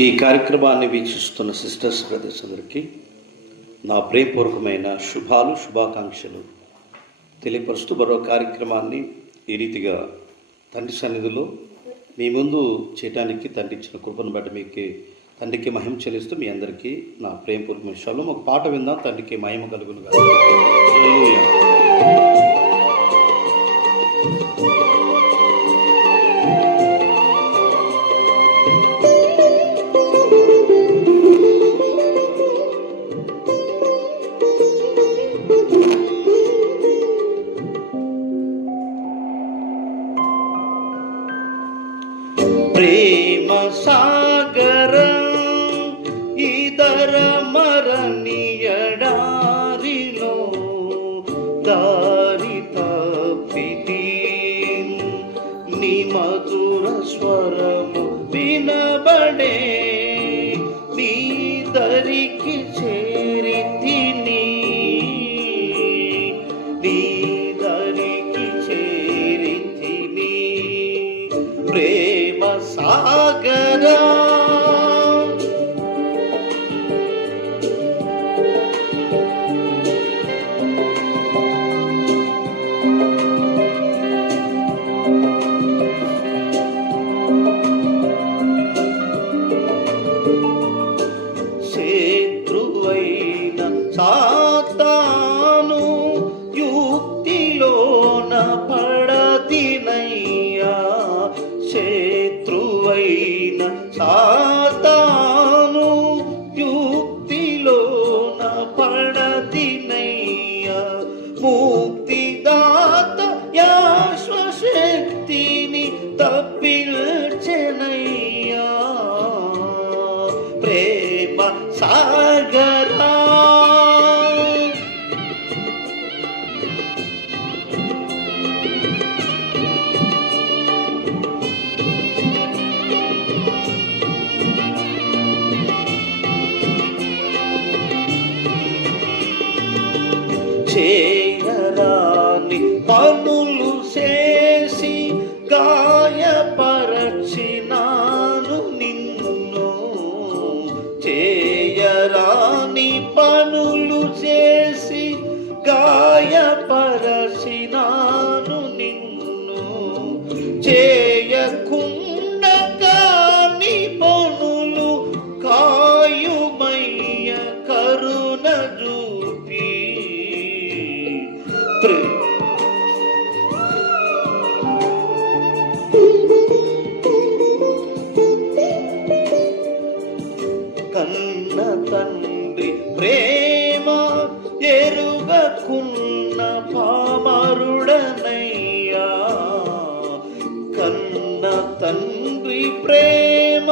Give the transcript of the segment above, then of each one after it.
ఈ కార్యక్రమాన్ని వీక్షిస్తున్న సిస్టర్స్ బ్రదర్స్ అందరికీ నా ప్రేమపూర్వకమైన శుభాకాంక్షలు తెలియపరుస్తూ మరో కార్యక్రమాన్ని ఈ రీతిగా తండ్రి సన్నిధిలో మీ ముందు చేయడానికి తండ్రి ఇచ్చిన కృపను బట్టి మీకు తండ్రికి మహిమ చెల్లిస్తూ మీ అందరికీ నా ప్రేమపూర్వకమైన విషయాలు ఒక పాట విందాం. తండ్రికి మహిమ కలుగునుగా. ప్రేమ సాగరం ఇదర మరణి ఎడారిలో దారి తప్పితి నీ మధుర స్వరము వినబడే నీ దరికి చేరితిని నీ దరికి చేరితిని ప్రేమ సాగరా శత్రువైన సాతాను యుక్తిలోన పడతినయ్యా శత్రువైన సాతాను యుక్తిలోన పడతినయ్యా ముక్తిదాత యాశ్వశక్తిని తప్పించెనయ్యా ప్రేమ సాగరా చేయరాని పనులు చేసి గాయపరచినాను నిన్ను చేయరాని పనులు చేసి గాయపరచినాను నిన్ను చేయకుండా కాని పనులు కాయుమయ్య కరుణ చూపి కన్న తండ్రి ప్రేమ ఎరుగకున్న పామరుడనయ్యా కన్న తండ్రి ప్రేమ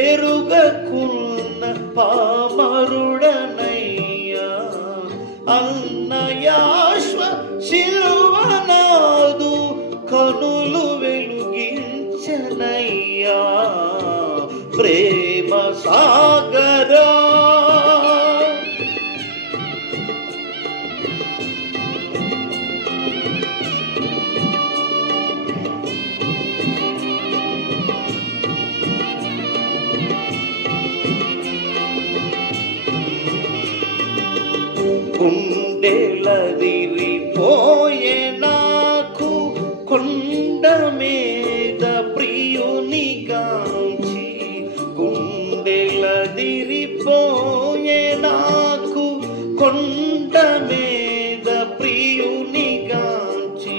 ఎరుగకున్న పామరుడనయ్యా అన్నయాశ్వ శిలువనాదు కనులు వెలుగించనయ్యా ప్రేమ సాగరా గుండెలదిరిపోయే నాకు కొండ మీద ప్రియుని గాంచి గుండెలదిరిపోయే నాకు కొండ మీద ప్రియుని గాంచి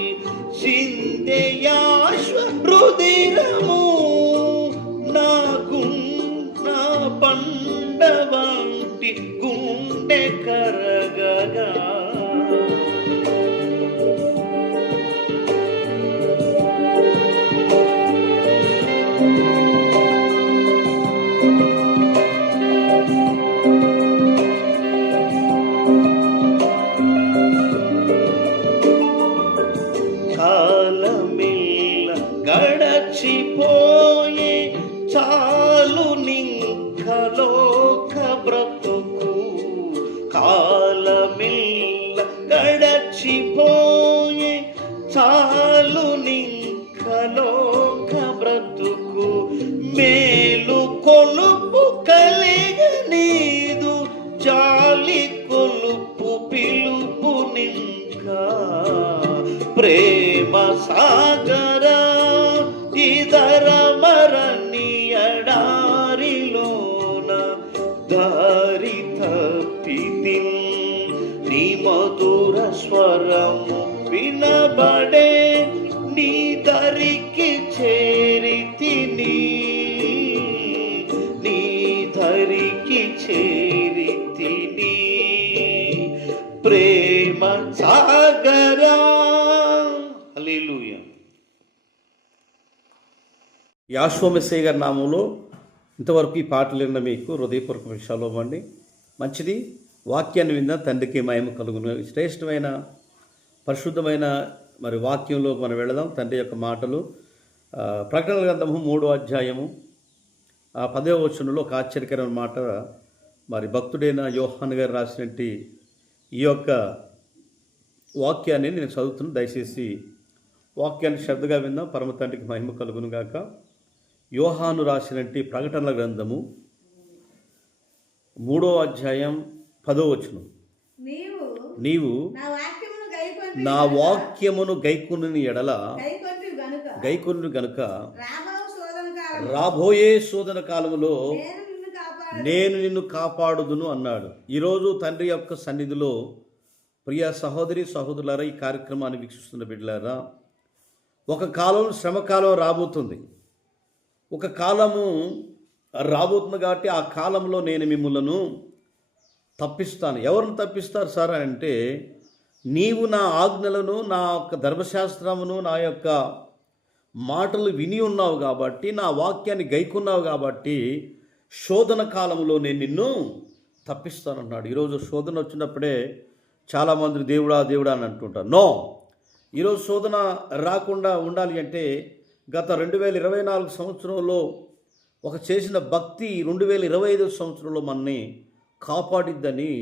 సింధయాశ్వ రుదిరము నా పండ వంటి గుండె కరగగా కాలమిల్ల గడచిపోయే చాలు నింకలోక బ్రతుకు దారి తప్పితి, నీ మధుర స్వరము వినబడే, నీ దరికి చేరితిని, నీ దరికి చేరితిని, ప్రేమ సాగరా. హల్లెలూయా. యాషోవ మెస్సయ్య గారి నామంలో ఇంతవరకు ఈ పాటలు విన్న మీకు హృదయపూర్వక షలోమ్ అండి. మంచిది, వాక్యాన్ని విన్న తండ్రికి మహిమ కలుగును. శ్రేష్టమైన పరిశుద్ధమైన మరి వాక్యంలో మనం వెళదాం. తండ్రి యొక్క మాటలు ప్రకటన గ్రంథము 3వ అధ్యాయము 10వ వచనంలో ఒక ఆశ్చర్యకరమైన మాట మరి భక్తుడైన యోహాను గారు రాసినట్టు ఈ యొక్క వాక్యాన్ని నేను చదువుతున్నాను. దయచేసి వాక్యాన్ని శ్రద్ధగా విందాం. పరమ తండ్రికి మహిమ కలుగును గాక. యోహాను రాసినట్టు ప్రకటనల గ్రంథము 3వ అధ్యాయం 10వ వచనం, నీవు నా వాక్యమును గైకొనిన ఎడల గైకొను గనుక రాబోయే శోధన కాలములో నేను నిన్ను కాపాడుదును అన్నాడు. ఈరోజు తండ్రి యొక్క సన్నిధిలో ప్రియ సహోదరి సహోదరులారా, ఈ కార్యక్రమాన్ని వీక్షిస్తున్న బిడ్డలారా, ఒక కాలం శ్రమకాలం రాబోతుంది. ఒక కాలము రాబోతుంది కాబట్టి ఆ కాలంలో నేను మిమ్మల్ని తప్పిస్తాను. ఎవరిని తప్పిస్తారు సార్ అంటే, నీవు నా ఆజ్ఞలను, నా యొక్క ధర్మశాస్త్రమును, నా యొక్క మాటలు విని ఉన్నావు కాబట్టి, నా వాక్యాన్ని గైకున్నావు కాబట్టి శోధన కాలంలో నేను నిన్ను తప్పిస్తానన్నాడు. ఈరోజు శోధన వచ్చినప్పుడే చాలామంది దేవుడా దేవుడా అని అంటుంటారు. నో, ఈరోజు శోధన రాకుండా ఉండాలి అంటే గత 2024 సంవత్సరంలో ఒక చేసిన భక్తి 2025 సంవత్సరంలో మనని కాపాడిద్దని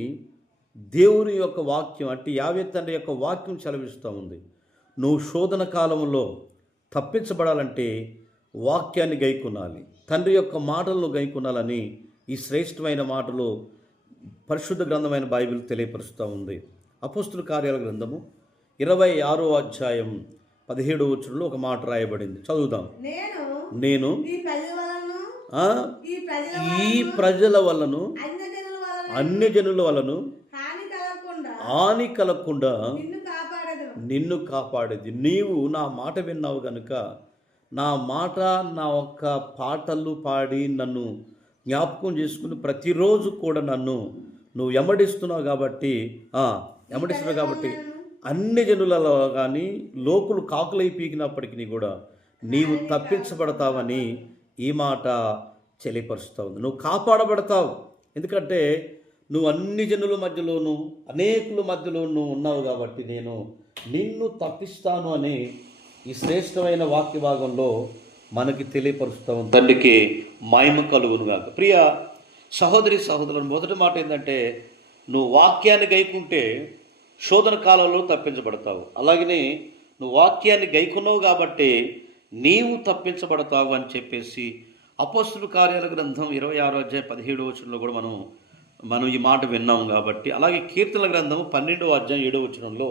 దేవుని యొక్క వాక్యం అంటే యావే తండ్రి యొక్క వాక్యం సెలవిస్తూ ఉంది. నువ్వు శోధన కాలంలో తప్పించబడాలంటే వాక్యాన్ని గైకొనాలి, తండ్రి యొక్క మాటలను గైకొనాలని ఈ శ్రేష్టమైన మాటలు పరిశుద్ధ గ్రంథమైన బైబిల్ తెలియపరుస్తూ ఉంది. అపోస్తుల కార్యాల గ్రంథము 26వ అధ్యాయం 17వ వచనంలో ఒక మాట రాయబడింది. చదువుదాం. నేను ఈ ప్రజల వలను అన్యజనుల వలను హాని కలగకుండా నిన్ను కాపాడేది. నీవు నా మాట విన్నావు గనుక, నా మాట, నా ఒక్క పాటలు పాడి నన్ను జ్ఞాపకం చేసుకుని ప్రతిరోజు కూడా నువ్వు ఎమ్మడిస్తున్నావు కాబట్టి అన్ని జనులలో కానీ లోకులు కాకులై పీకినప్పటికీ కూడా నీవు తప్పించబడతావని ఈ మాట తెలియపరుస్తావు. నువ్వు కాపాడబడతావు. ఎందుకంటే నువ్వు అన్ని జనుల మధ్యలోనూ అనేకుల మధ్యలోనూ ఉన్నావు కాబట్టి నేను నిన్ను తప్పిస్తాను అని ఈ శ్రేష్టమైన వాక్య భాగంలో మనకి తెలియపరుస్తావు. తండ్రికి మహిమ కలుగునుగాక. ప్రియ సహోదరి సహోదరులు, మొదటి మాట ఏంటంటే, నువ్వు వాక్యాన్ని గైకుంటే శోధన కాలంలో తప్పించబడతావు. అలాగనే నువ్వు వాక్యాన్ని గైకున్నావు కాబట్టి నీవు తప్పించబడతావు అని చెప్పేసి అపోస్తుల కార్యాల గ్రంథం 26వ అధ్యాయం 17వ వచనంలో కూడా మనం ఈ మాట విన్నాము కాబట్టి. అలాగే కీర్తనల గ్రంథం 12వ అధ్యాయం 7వ వచనంలో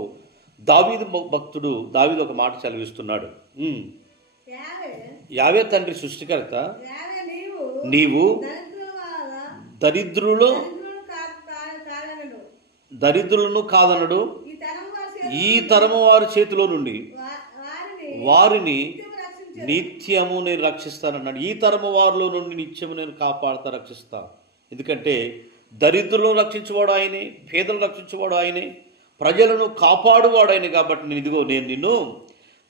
దావీదు భక్తుడు దావీదు ఒక మాట చదివిస్తున్నాడు. యావే తండ్రి సృష్టికర్త, నీవు దరిద్రులను కాదనడు, ఈ తరము వారి చేతిలో నుండి వారిని నిత్యము నేను రక్షిస్తానన్నాడు. ఈ తరము వారిలో నుండి నిత్యము నేను రక్షిస్తా. ఎందుకంటే దరిద్రులను రక్షించేవాడు ఆయనే, పేదలను రక్షించేవాడు ఆయనే, ప్రజలను కాపాడువాడు ఆయనే. కాబట్టి నేను నిన్ను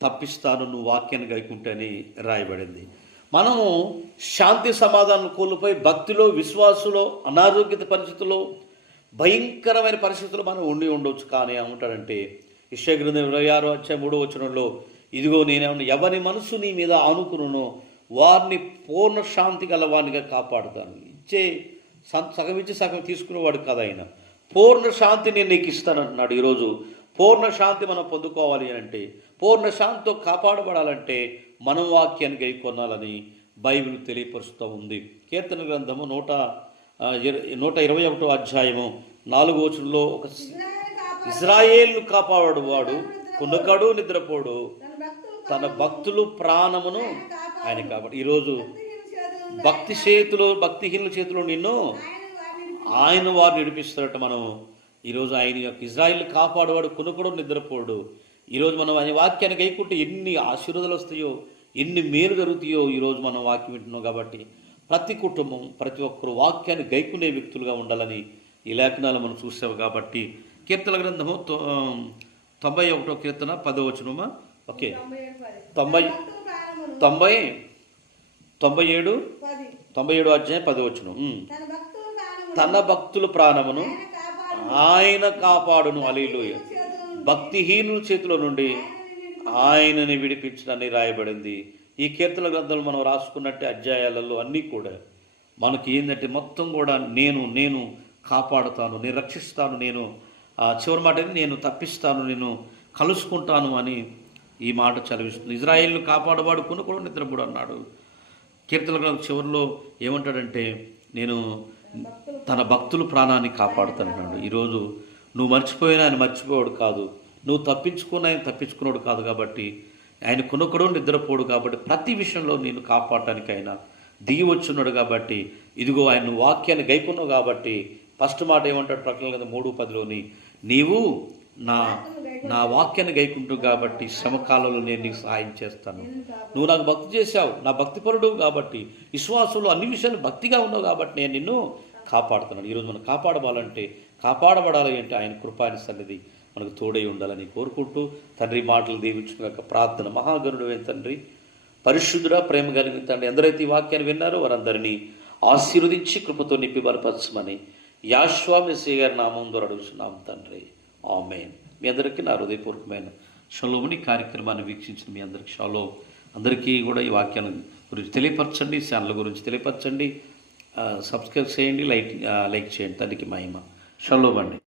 తప్పిస్తాను, నువ్వు వాక్యాన్ని గైకుంటని రాయబడింది. మనము శాంతి సమాధానం కోల్పోయి భక్తిలో, విశ్వాసంలో, అనారోగ్య పరిస్థితుల్లో, భయంకరమైన పరిస్థితుల్లో మనం ఉండవచ్చు. కానీ ఏమంటాడంటే యెషయా గ్రంథం 26వ అధ్యాయం 3వ వచనంలో, ఇదిగో నేనేమన్నా ఎవరి మనసు నీ మీద ఆనుకున్నానో వారిని పూర్ణ శాంతి గల వారినిగా కాపాడుతాను. సగం ఇచ్చి సగం తీసుకునేవాడు కదా ఆయన. పూర్ణ శాంతి నేను నీకు ఇస్తానంటున్నాడు. ఈరోజు పూర్ణ శాంతి మనం పొందుకోవాలి అంటే, పూర్ణ శాంతితో కాపాడబడాలంటే మనం వాక్యాన్ని గైకొనాలని బైబిల్ తెలియపరుస్తూ ఉంది. కీర్తన గ్రంథము 121వ అధ్యాయము 4వ వచనంలో, ఒక ఇశ్రాయేలును కాపాడు వాడు కునుకడు నిద్రపోడు, తన భక్తులు ప్రాణమును ఆయన కాబట్టి. ఈరోజు భక్తిహీనుల చేతిలో నిన్ను ఆయన వారిని విడిపిస్తారట. మనం ఈరోజు ఆయన యొక్క ఇజ్రాయిల్ కాపాడువాడు కొనుక్కడు నిద్రపోడు. ఈరోజు మనం ఆయన వాక్యాన్ని గైకుంటే ఎన్ని ఆశీర్వాదాలు వస్తాయో, ఎన్ని మేలు జరుగుతాయో ఈరోజు మనం వాక్యం వింటున్నాం. కాబట్టి ప్రతి కుటుంబం, ప్రతి ఒక్కరు వాక్యాన్ని గైకునే వ్యక్తులుగా ఉండాలని ఈ లేఖనాలు మనం చూసాము. కాబట్టి కీర్తన గ్రంథము 91వ కీర్తన 10వ వచనమా? ఓకే, 97 అధ్యాయం 10వ వచనం. తన భక్తుల ప్రాణమును ఆయన కాపాడును. హల్లెలూయా. భక్తిహీనుల చేతిలో నుండి ఆయనని విడిపించడని రాయబడింది. ఈ కీర్తన గ్రంథాలు మనం రాసుకున్నట్టే అధ్యాయాలలో అన్నీ కూడా మనకి ఏంటంటే మొత్తం కూడా నేను కాపాడుతాను, నేను రక్షిస్తాను, నేను చివరి మాట నేను తప్పిస్తాను, నేను కలుసుకుంటాను అని ఈ మాట చదివిస్తుంది. ఇజ్రాయేల్ను కాపాడవాడు కొనుక్కడు నిద్రపోడు అన్నాడు. కీర్తన గ్రంథం చివరిలో ఏమంటాడంటే నేను తన భక్తుల ప్రాణాన్ని కాపాడుతానన్నాడు. ఈరోజు నువ్వు మర్చిపోయినా ఆయన మర్చిపోయాడు కాదు, నువ్వు తప్పించుకున్న ఆయన తప్పించుకున్నాడు కాదు. కాబట్టి ఆయన కొనుక్కడు నిద్రపోడు. కాబట్టి ప్రతి విషయంలో నేను కాపాడటానికి ఆయన దిగి వచ్చున్నాడు. కాబట్టి ఇదిగో ఆయన వాక్యాన్ని గైకున్నావు. కాబట్టి ఫస్ట్ మాట ఏమంటాడు ప్రకటన గ్రంథం 3:10లోని నీవు నా వాక్యాన్ని గైకుంటావు కాబట్టి శ్రమకాలంలో నేను నీకు సహాయం చేస్తాను. నువ్వు నాకు భక్తి చేశావు, నా భక్తిపరుడు కాబట్టి విశ్వాసంలో అన్ని విషయాలు భక్తిగా ఉన్నావు కాబట్టి నేను నిన్ను కాపాడుతున్నాను. ఈరోజు మనం కాపాడబడాలి అంటే ఆయన కృపాని సన్నిధి మనకు తోడై ఉండాలని కోరుకుంటూ తండ్రి మాటలు దీవించుకున్న ప్రార్థన. మహాగరుడు తండ్రి, పరిశుద్ధుడా, ప్రేమ కలిగిన తండ్రి, ఎందరైతే ఈ వాక్యాన్ని విన్నారో వారందరినీ ఆశీర్వదించి కృపతో నింపి బలపరచమని యాశ్వా మెస్సీయ గారి నామం ద్వారా అడుగుతున్నాం తండ్రి. ఆమేన్. మీ అందరికీ నా హృదయపూర్వకమైన షలోముని కార్యక్రమాన్ని వీక్షించిన మీ అందరికీ అందరికీ కూడా ఈ వాక్యాన్ని గురించి తెలియపరచండి, ఛానల్ గురించి తెలియపరచండి, సబ్స్క్రైబ్ చేయండి, లైక్ చేయండి. తండ్రికి మహిమ. షలోమ్ అండి.